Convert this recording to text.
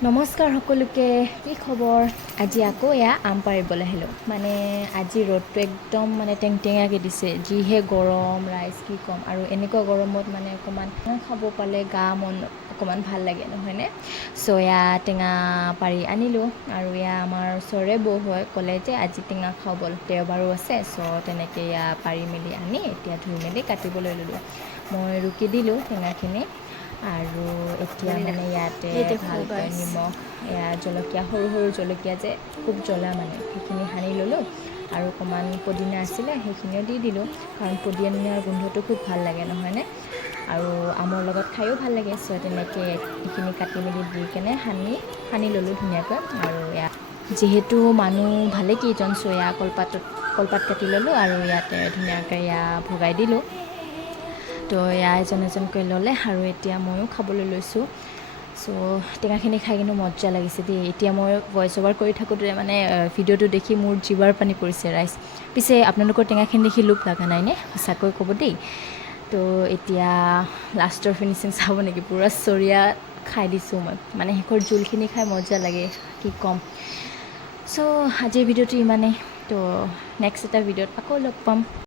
নমস্কাৰ সকলোকে কি খবৰ আজি আকৌ এয়া আম পাৰিবলৈ আহিলোঁ মানে আজি ৰ'দটো একদম মানে টেংটেঙাকৈ দিছে যিহে গৰম ৰাইজ কি ক'ম আৰু এনেকুৱা গৰমত মানে অকণমান খাব পালে গা মন অকণমান ভাল লাগে নহয়নে চ' এয়া টেঙা পাৰি আনিলোঁ আৰু এয়া আমাৰ ওচৰৰে বৌ হয় ক'লে যে আজি টেঙা খাওঁ ব'ল দেওবাৰো আছে চ' তেনেকৈ এয়া পাৰি মেলি আনি এতিয়া ধুই মেলি কাটিবলৈ ল'লোঁ মই ৰুকি দিলোঁ টেঙাখিনি আৰু এতিয়া মানে ইয়াতে ভালকৈ নিমখ এয়া জলকীয়া সৰু সৰু জলকীয়া যে খুব জ্বলা মানে সেইখিনি সানি ল'লোঁ আৰু অকণমান পদিনা আছিলে সেইখিনিও দি দিলোঁ কাৰণ পদিনাৰ গোন্ধটো খুব ভাল লাগে নহয়নে আৰু আমৰ লগত খায়ো ভাল লাগে চ' তেনেকৈ এইখিনি কাটি মেলি দি কেনে সানি ল'লোঁ ধুনীয়াকৈ আৰু ইয়াত যিহেতু মানুহ ভালেকেইজন চ' এয়া কলপাত কাটি ল'লোঁ আৰু ইয়াতে ধুনীয়াকৈ এয়া ভগাই দিলোঁ তো এয়া এজন এজনকৈ ল'লে আৰু এতিয়া ময়ো খাবলৈ লৈছোঁ চ' টেঙাখিনি খাই কিন্তু মজা লাগিছে দেই এতিয়া মই ভইচ অভাৰ কৰি থাকোঁতে মানে ভিডিঅ'টো দেখি মোৰ জিভাৰ পানী পৰিছে ৰাইজ পিছে আপোনালোকৰ টেঙাখিনি দেখি লোভ লগা নাইনে সঁচাকৈ ক'ব দেই তো এতিয়া লাষ্টৰ ফিনিচিং চাব নেকি পূৰা চৰিয়া খাই দিছোঁ মই মানে শেষৰ জোলখিনি খাই মজা লাগে কি ক'ম চ' আজিৰ ভিডিঅ'টো ইমানেই তো নেক্সট এটা ভিডিঅ'ত আকৌ লগ পাম